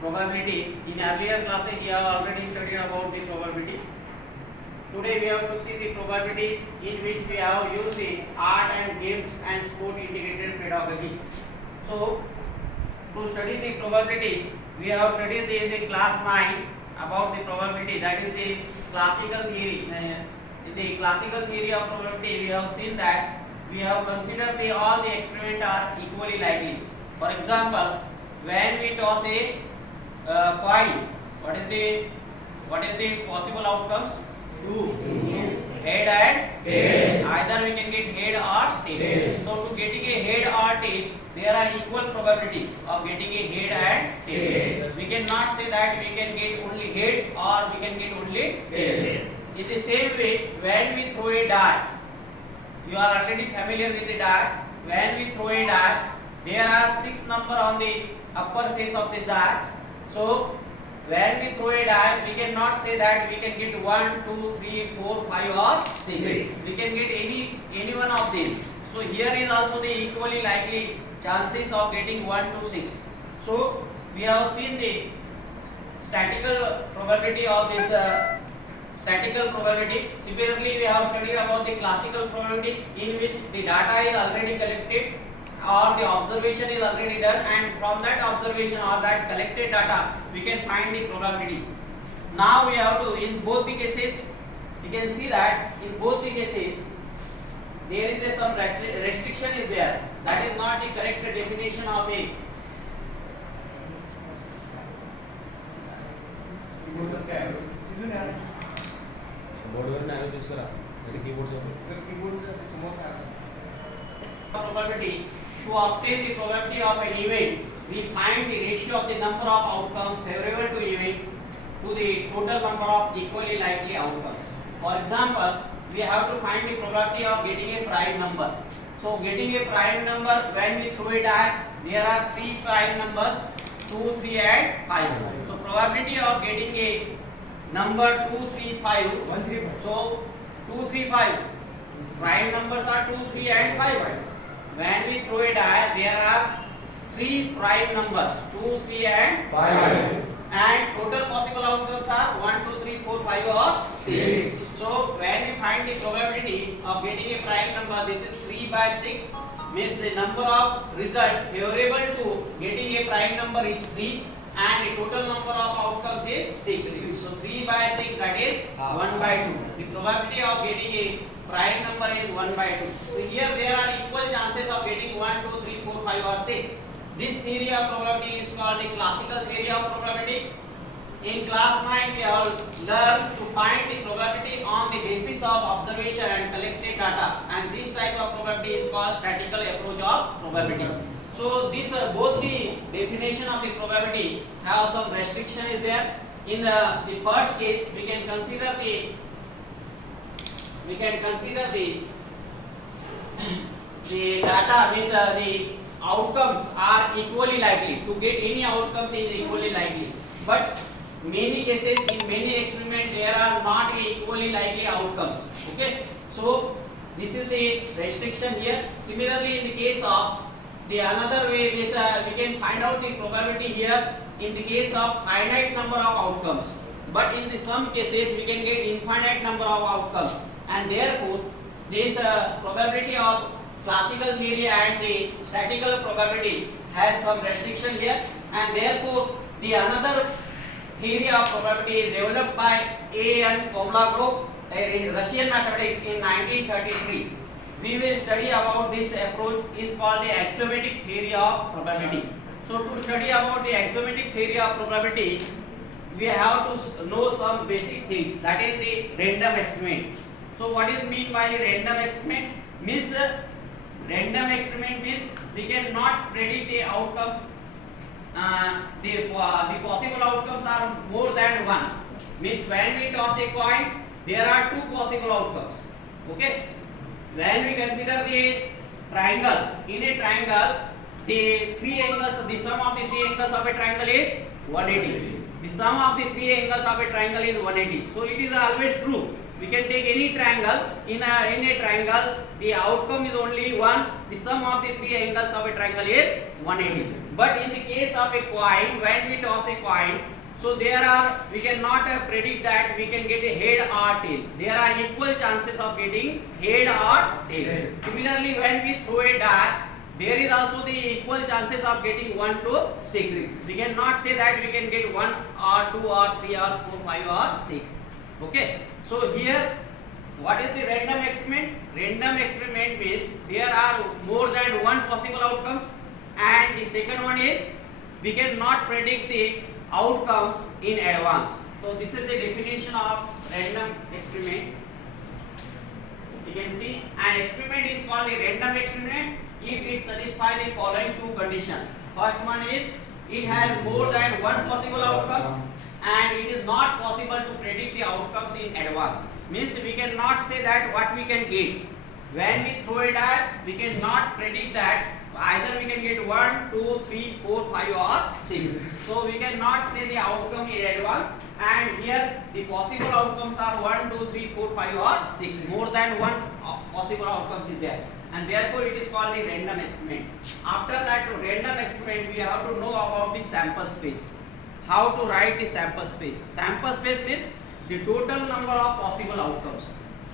probability. In earlier classes we have already studied about the probability. Today we have to see the probability in which we have used the art and games and sport integrated pedagogy. So to study the probability, we have studied in the class 9 about the probability, that is the classical theory. In the classical theory of probability, we have seen that we have considered all the experiments are equally likely. For example, when we toss a coin, what is the possible outcomes? Two. Head and tail. Either we can get head or tail. So to getting a head or tail, there are equal probability of getting a head and tail. We cannot say that we can get only head or we can get only tail. In the same way, when we throw a dart, you are already familiar with the dart. When we throw a dart, there are 6 numbers on the upper face of the dart. So when we throw a dart, we cannot say that we can get 1, 2, 3, 4, 5 or 6. We can get any one of these. So here is also the equally likely chances of getting 1 to 6. So we have seen the statistical probability of this statistical probability. Similarly, we have studied about the classical probability in which the data is already collected or the observation is already done, and from that observation or that collected data we can find the probability. Now we have to, in both the cases, you can see that in both the cases there is some restriction is there. That is not the correct definition of a probability. To obtain the probability of an event, we find the ratio of the number of outcomes favorable to event to the total number of equally likely outcomes. For example, we have to find the probability of getting a prime number. So getting a prime number, when we throw a dart, there are 3 prime numbers, 2, 3 and 5. So probability of getting a number 2, 3, 5. 1, 3, 5. So 2, 3, 5. Prime numbers are 2, 3 and 5. When we throw a die, there are 3 prime numbers, 2, 3 and 5. And total possible outcomes are 1, 2, 3, 4, 5 or 6. So when we find the probability of getting a prime number, this is 3 by 6, means the number of result favorable to getting a prime number is 3 and the total number of outcomes is 6. So 3 by 6, that is 1 by 2. The probability of getting a prime number is 1 by 2. So here there are equal chances of getting 1, 2, 3, 4, 5 or 6. This theory of probability is called the classical theory of probability. In class 9 we have learned to find the probability on the basis of observation and collected data, and this type of probability is called statistical approach of probability. So this both the definition of the probability have some restriction is there. In the first case we can consider the data, means the outcomes are equally likely. To get any outcomes is equally likely, but many cases in many experiments there are not equally likely outcomes. Okay, so this is the restriction here. Similarly, in the case of the another way is we can find out the probability here in the case of finite number of outcomes, but in some cases we can get infinite number of outcomes, and therefore this probability of classical theory and the statistical probability has some restriction here, and therefore the another theory of probability is developed by A. and Komolov, a Russian mathematics, in 1933. We will study about this approach is called the axiomatic theory of probability. So to study about the axiomatic theory of probability, we have to know some basic things, that is the random experiment. So what is mean by the random experiment? Means random experiment means we cannot predict the outcomes. The possible outcomes are more than one. Means when we toss a coin, there are 2 possible outcomes. Okay. When we consider the triangle, in a triangle, the 3 angles, the sum of the 3 angles of a triangle is 180. The sum of the 3 angles of a triangle is 180. So it is always true. We can take any triangle. In a triangle, the outcome is only 1. The sum of the 3 angles of a triangle is 180. But in the case of a coin, when we toss a coin, so there are, we cannot predict that we can get a head or tail. There are equal chances of getting head or tail. Similarly, when we throw a dart, there is also the equal chances of getting 1 to 6. We cannot say that we can get 1 or 2 or 3 or 4, 5 or 6. Okay. So here, what is the random experiment? Random experiment means there are more than one possible outcomes, and the second one is we cannot predict the outcomes in advance. So this is the definition of random experiment. You can see an experiment is called a random experiment if it satisfies the following two conditions. First one is it has more than one possible outcomes, and it is not possible to predict the outcomes in advance. Means we cannot say that what we can get. When we throw a dart, we cannot predict that either we can get 1, 2, 3, 4, 5 or 6. So we cannot say the outcome in advance, and here the possible outcomes are 1, 2, 3, 4, 5 or 6. More than one possible outcomes is there, and therefore it is called a random experiment. After that random experiment, we have to know about the sample space. How to write the sample space? Sample space means the total number of possible outcomes.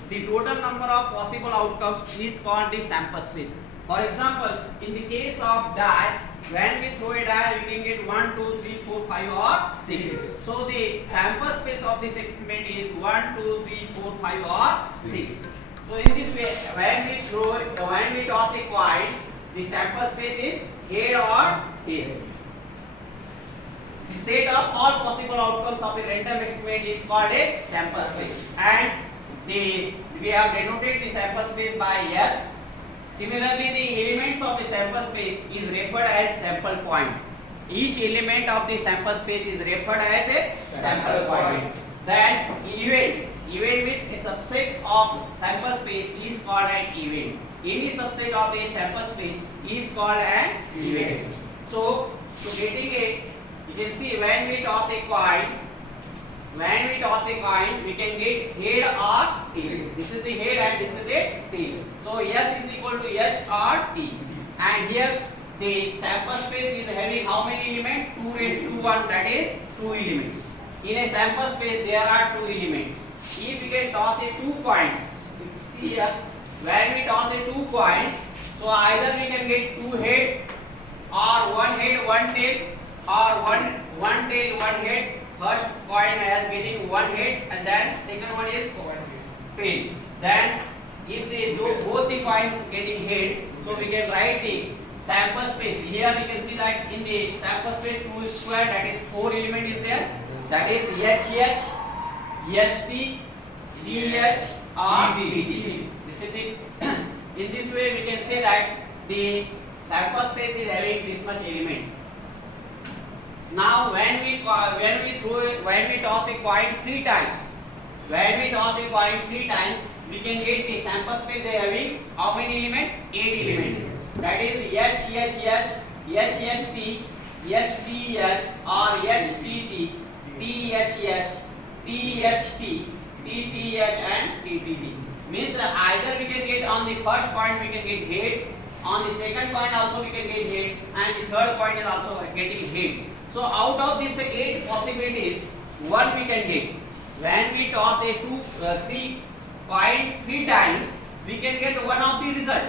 The total number of possible outcomes is called the sample space. For example, in the case of die, when we throw a die, we can get 1, 2, 3, 4, 5 or 6. So the sample space of this experiment is 1, 2, 3, 4, 5 or 6. So in this way, when we toss a coin, the sample space is head or tail. The set of all possible outcomes of a random experiment is called a sample space, and we have denoted the sample space by S. Similarly, the elements of a sample space is referred as sample point. Each element of the sample space is referred as a sample point. Then event means a subset of sample space is called an event. Any subset of the sample space is called an event. So getting a, you can see when we toss a coin, we can get head or tail. This is the head and this is the tail. So S is equal to H or T. And here the sample space is having how many elements? 2 raised to 1, that is 2 elements. In a sample space there are 2 elements. If we can toss a 2 coins, see here, when we toss a 2 coins, so either we can get 2 head or 1 head, 1 tail, or 1 tail, 1 head. First coin is getting 1 head, and then second one is tail. Then if they do both the coins getting head, so we can write the sample space. Here we can see that in the sample space 2 square, that is 4 element is there. That is HH, ST, DH or DT. This is the in this way we can say that the sample space is having this much element. Now when we toss a coin 3 times, we can get the sample space having how many elements? 8 elements. That is HHH, HHT, STH or HTT, THH, THT, TTH and TTT. Means either we can get on the first point we can get head, on the second point also we can get head, and the third point is also getting head. So out of these 8 possibilities, one we can get. When we toss a 3 coin 3 times, we can get one of the result.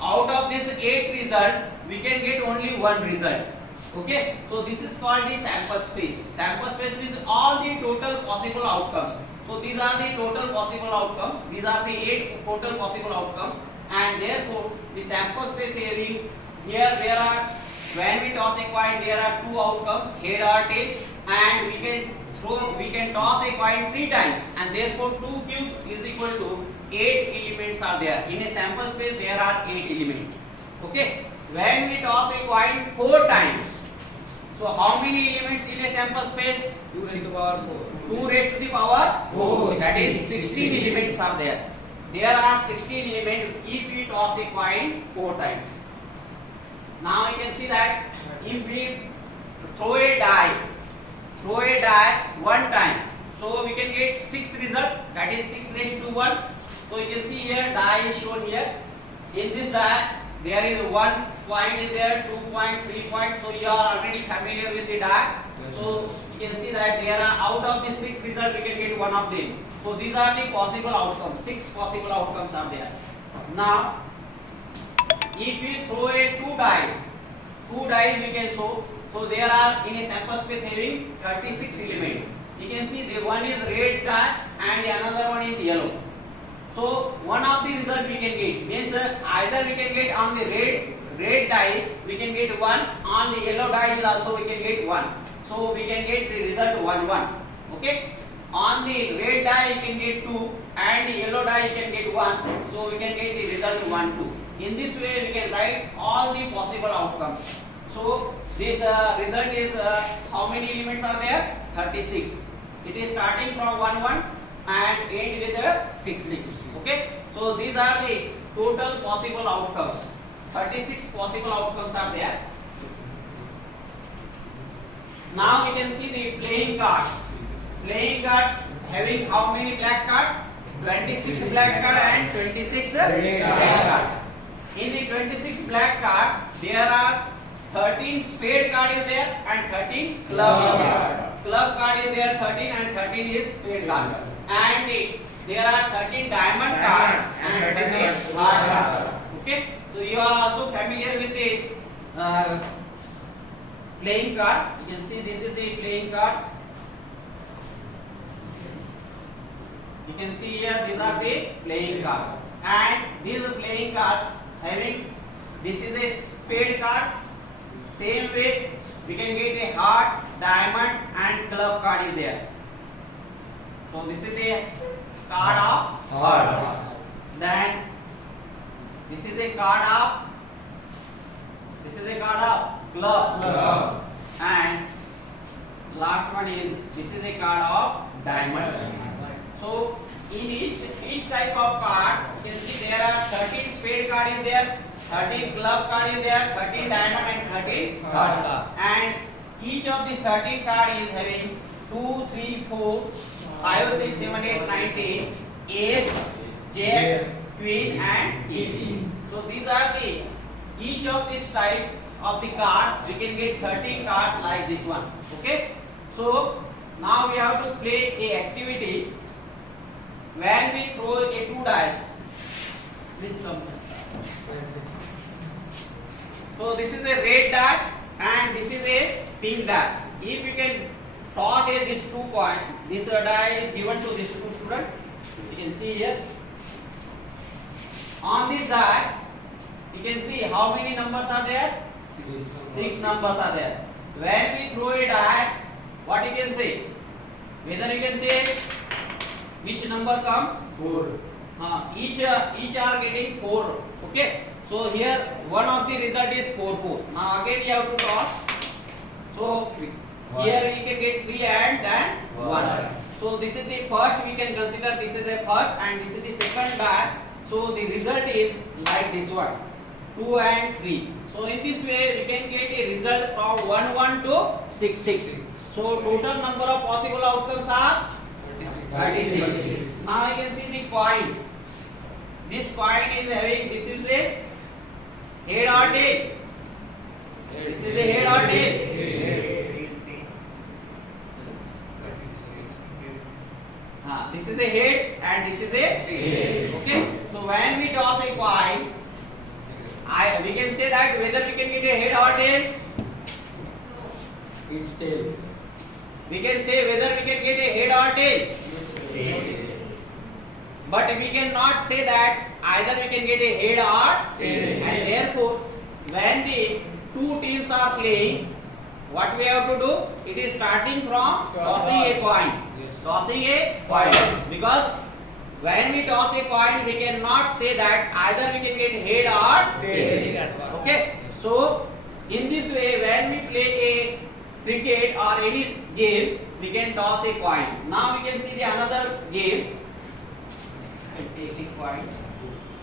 Out of this 8 result, we can get only one result. Okay, so this is called the sample space. Sample space means all the total possible outcomes. So these are the total possible outcomes. These are the 8 total possible outcomes, and therefore the sample space having here there are, when we toss a coin there are 2 outcomes, head or tail, and we can toss a coin 3 times, and therefore 2 cubes is equal to 8 elements are there. In a sample space there are 8 elements. Okay, when we toss a coin 4 times, so how many elements in a sample space? 2 raised to the power 4. 2 raised to the power 4. That is 16 elements are there. There are 16 elements if we toss a coin 4 times. Now you can see that if we throw a die 1 time, so we can get 6 result, that is 6 raised to 1. So you can see here die is shown here. In this die there is 1 point is there, 2 point, 3 point. So you are already familiar with the die. So you can see that there are out of the 6 result we can get one of them. So these are the possible outcomes. 6 possible outcomes are there. Now if we throw a two dice we can show. So there are in a sample space having 36 elements. You can see the one is red die and the another one is yellow. So one of the result we can get means either we can get on the red die we can get 1, on the yellow die is also we can get 1. So we can get the result 1 1. Okay. On the red die you can get 2 and the yellow die you can get 1. So we can get the result 1 2. In this way we can write all the possible outcomes. So this result is how many elements are there? 36. It is starting from 1 1 and end with 6 6. Okay. So these are the total possible outcomes. 36 possible outcomes are there. Now we can see the playing cards. Playing cards having how many black cards? 26 black card and 26 red card. In the 26 black card, there are 13 spade card is there and 13 club card. Club card is there 13 and 13 is spade card. And there are 13 diamond card and 13 heart card. Okay. So you are also familiar with this playing card. You can see this is the playing card. You can see here these are the playing cards. And these playing cards having this is a spade card. Same way we can get a heart, diamond and club card is there. So this is a card of heart. Then this is a card of club. And last one is this is a card of diamond. So in each type of card you can see there are 13 spade card is there, 13 club card is there, 13 diamond and 13 heart card. And each of these 13 card is having 2, 3, 4, 5, 6, 7, 8, 9, 10 ace, jack, queen and king. So these are the each of this type of the card we can get 13 cards like this one. Okay. So now we have to play a activity. When we throw a two dice, please come here. So this is a red die and this is a pink die. If you can toss these 2 coins, this die is given to this 2 student. You can see here. On this die, you can see how many numbers are there? 6 numbers are there. When we throw a die, what you can say? Whether you can say which number comes? 4. Each are getting 4. Okay. So here one of the result is 4 4. Now again you have to toss. So here we can get 3 and then 1. So this is the first we can consider this is the first and this is the second die. So the result is like this one. 2 and 3. So in this way we can get a result from 1 1 to 6 6. So total number of possible outcomes are 36. Now you can see the coin. This coin is having this is a head or tail. This is a head or tail. This is a head and this is a tail. Okay. So when we toss a coin, we can say that whether we can get a head or tail. It's tail. We can say whether we can get a head or tail. But we cannot say that either we can get a head or tail. And therefore, when the two teams are playing, what we have to do? It is starting from tossing a coin. Tossing a coin. Because when we toss a coin, we cannot say that either we can get head or tail. Okay. So in this way, when we play a cricket or any game, we can toss a coin. Now we can see the another game. I take a coin.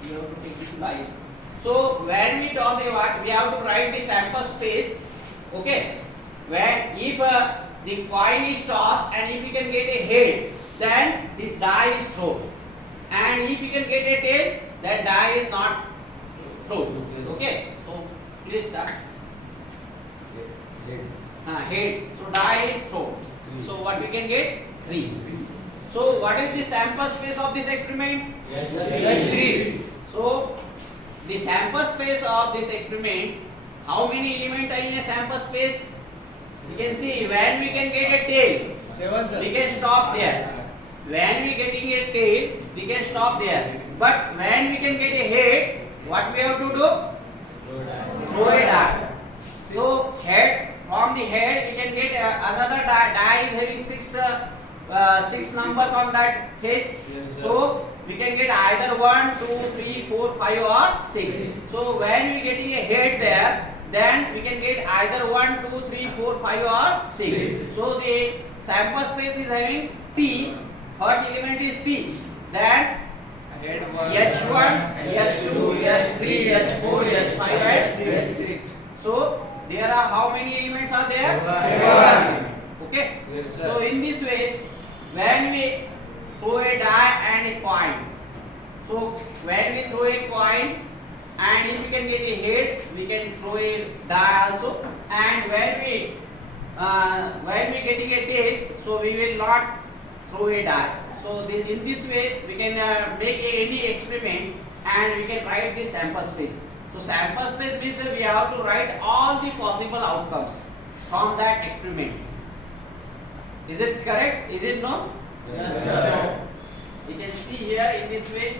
You have to take the dice. So when we toss a what, we have to write the sample space. Okay. When if the coin is tossed and if we can get a head, then this die is thrown. And if we can get a tail, that die is not thrown. Okay. So Please start. Head. So die is thrown. So what we can get? 3. So what is the sample space of this experiment? Yes, 3. So the sample space of this experiment, how many elements are in a sample space? You can see when we can get a tail, 7, sir. we can stop there. When we getting a tail, we can stop there. But when we can get a head, what we have to do? Throw a die. So head, from the head we can get another die. Die is having 6 numbers on that face. So we can get either 1, 2, 3, 4, 5 or 6. So when we getting a head there, then we can get either 1, 2, 3, 4, 5 or 6. So the sample space is having T. First element is T. Then H1, H2, H3, H4, H5 and 6. So there are how many elements are there? 7. Okay. Yes, sir. So in this way, when we throw a die and a coin, so when we throw a coin and if we can get a head, we can throw a die also. And when we getting a tail, so we will not throw a die. So in this way, we can make any experiment and we can write the sample space. So sample space means we have to write all the possible outcomes from that experiment. Is it correct? Is it no? Yes, sir. You can see here in this way.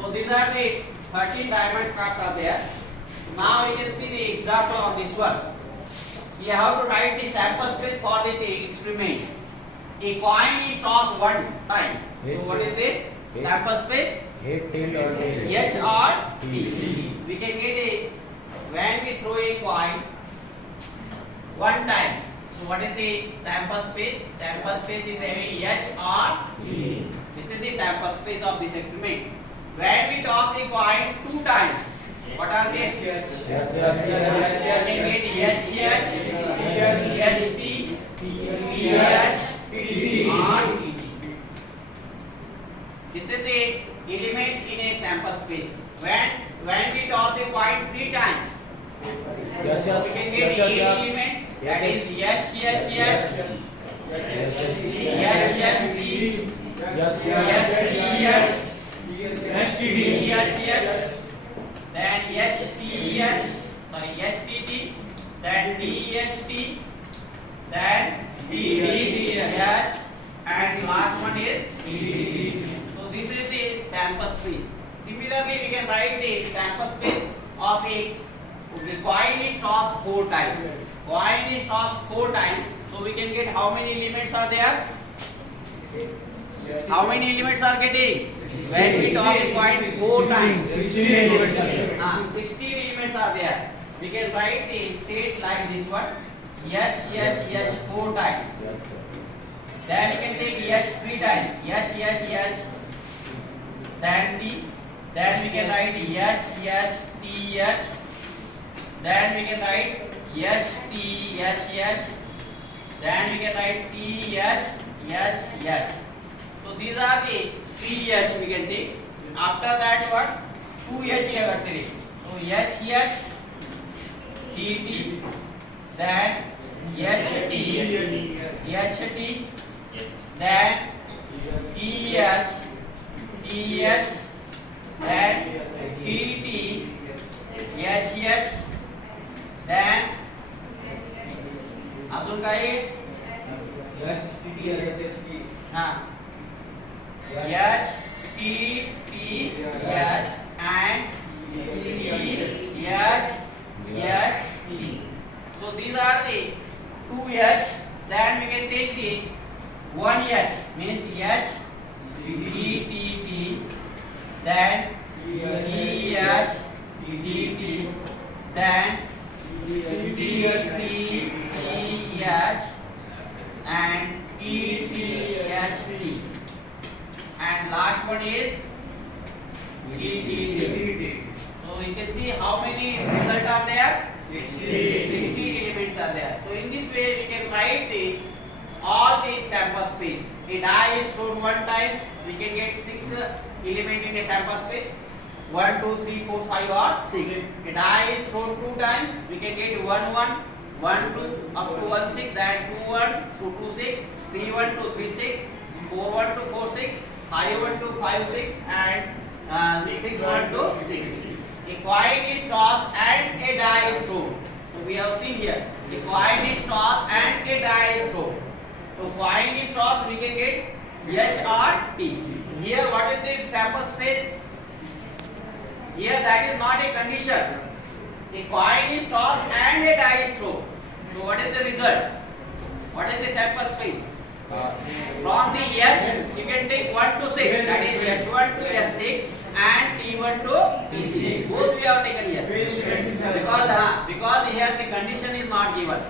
So these are the 13 diamond cards are there. Now you can see the example on this one. We have to write the sample space for this experiment. A coin is tossed one time. So what is it? Sample space? Head, tail or tail. H or T. We can get a, when we throw a coin one time. So what is the sample space? Sample space is having H or T. This is the sample space of this experiment. When we toss a coin 2 times, what are they? We can get H, T, PH, or TT. This is the elements in a sample space. When we toss a coin 3 times, we can get 8 elements. That is then HTT, then DHT, then DDH, and last one is DDT. So this is the sample space. Similarly, we can write the sample space of the coin is tossed 4 times. Coin is tossed 4 times. So we can get how many elements are there? How many elements are getting? When we toss a coin 4 times. 16 elements are there. 16 elements are there. We can write the sets like this one. H 4 times. Then you can take H 3 times. H. Then T. Then we can write H T H. Then we can write H T H. Then we can write T H. So these are the 3 H we can take. After that what? 2 H we have to take. So H T, then H T, then T H, then T, H, then अजून काही हाँ H T H and T H T. So these are the 2 H. Then we can take the 1 H means H T, then E H D, then D H and T, and last one is DT. So you can see how many results are there? 60 elements are there. So in this way we can write all the sample space. A die is thrown 1 time, we can get 6 elements in a sample space. 1, 2, 3, 4, 5 or 6. A die is thrown 2 times, we can get 1, 1, 1, 2 up to 1, 6, then 2, 1, 2, 2, 6, 3, 1, 2, 3, 6, 4, 1, 2, 4, 6, 5, 1, 2, 5, 6 and 6, 1, 2, 6. A coin is tossed and a die is thrown. So we have seen here, a coin is tossed and a die is thrown. So coin is tossed, we can get yes or T. Here what is the sample space? Here that is not a condition. A coin is tossed and a die is thrown. So what is the result? What is the sample space? From the H you can take 1 to 6, that is H1 to S6 and T1 to T6. Both we have taken here. Because here the condition is not given.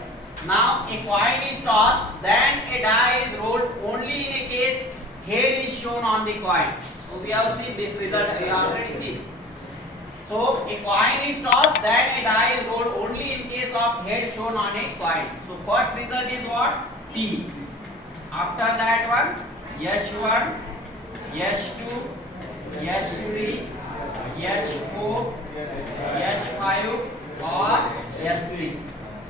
Now a coin is tossed, then a die is rolled only in a case head is shown on the coin. So we have seen this result, we have already seen. So a coin is tossed, then a die is rolled only in case of head shown on a coin. So first result is what? T. After that one, H1, H2, H3, H4, H5 or H6.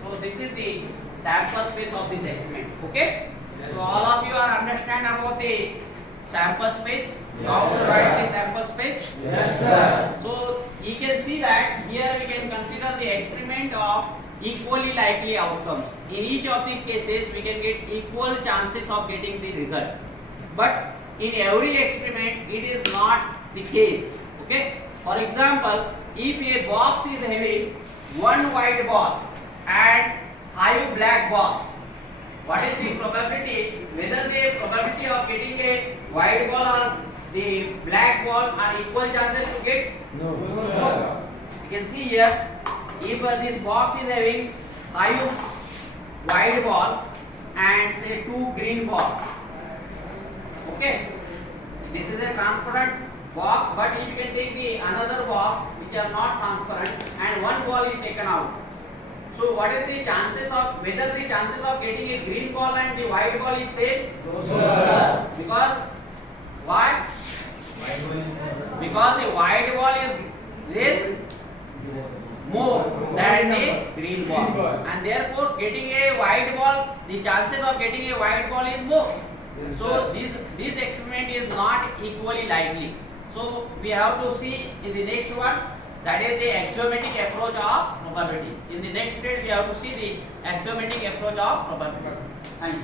So this is the sample space of this experiment. Okay? So all of you are understand about the sample space? How to write the sample space? Yes, sir. So you can see that here we can consider the experiment of equally likely outcomes. In each of these cases we can get equal chances of getting the result. But in every experiment it is not the case. Okay? For example, if a box is having one white ball and 5 black balls, what is the probability, whether the probability of getting a white ball or the black ball are equal chances to get? No. You can see here, if this box is having 5 white ball and say 2 green balls. Okay, this is a transparent box, but if you can take the another box which are not transparent and one ball is taken out. So what is the chances of, whether the chances of getting a green ball and the white ball is same? No, sir. Because why? Because the white ball is more than the green ball, and therefore getting a white ball, the chances of getting a white ball is more. So this experiment is not equally likely. So we have to see in the next one, that is the axiomatic approach of probability. In the next grade we have to see the axiomatic approach of probability. Thank you.